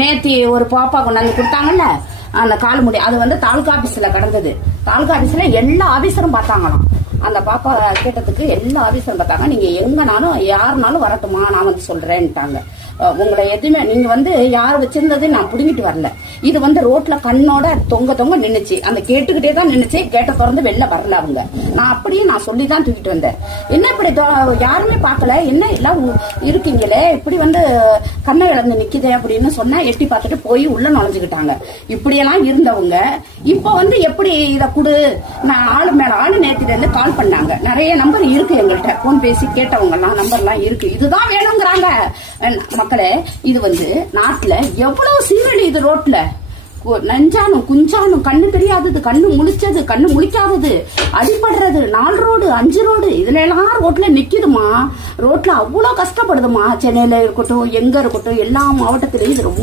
நேத்தி ஒரு பாப்பா கொண்டாந்து கொடுத்தாங்கல்ல அந்த கால் முடி, அது வந்து தாலுகா ஆபீஸ்ல கிடந்தது. தாலுகா ஆபீஸ்ல எல்லா ஆபீசரும் பார்த்தாங்களாம். அந்த பாப்பா கேட்டதுக்கு எல்லா ஆபீசரும் பார்த்தாங்க. நீங்க எங்கனாலும் யாருனாலும் வரட்டுமா, நான் வந்து சொல்றேன்ட்டாங்க. உங்களை எதுவுமே நீங்க வந்து யார் வச்சிருந்தது நான் புடுங்கிட்டு வரல. இது வந்து ரோட்ல கண்ணோட தொங்க தொங்க நின்னுச்சு. அந்த கேட்டுக்கிட்டே தான் நின்னுச்சு. கேட்ட திறந்து வெளில வரல அவங்க. நான் அப்படியே நான் சொல்லிதான் தூக்கிட்டு வந்தேன். என்ன இப்படி யாருமே பார்க்கல, என்ன எல்லாம் இருக்கீங்களே இப்படி வந்து கண்ணை இழந்து நிக்குதே அப்படின்னு சொன்னா எட்டி பார்த்துட்டு போய் உள்ள நுழைஞ்சுக்கிட்டாங்க. இப்படியெல்லாம் இருந்தவங்க இப்ப வந்து எப்படி இதை கொடு, நான் ஆளு மேல ஆளு நேத்தில இருந்து கால் பண்ணாங்க. நிறைய நம்பர் இருக்கு எங்கள்கிட்ட, போன் பேசி கேட்டவங்க எல்லாம் நம்பர் எல்லாம் இருக்கு. இதுதான் வேணுங்கிறாங்க. மக்களே, இது வந்து நாட்டுல எவ்வளவு சீரழி இது. ரோட்ல நஞ்சானும் குஞ்சானும், கண்ணு தெரியாதது, கண்ணு முழிச்சது, கண்ணு முழிக்காதது, அடிபடுறது, 4 ரோடு 5 ரோடு இதுல எல்லாம் ரோட்ல நிக்குதுமா. ரோட்ல அவ்வளவு கஷ்டப்படுதுமா. சென்னையில இருக்கட்டும், எங்க இருக்கட்டும், எல்லா மாவட்டத்திலயும் இது ரொம்ப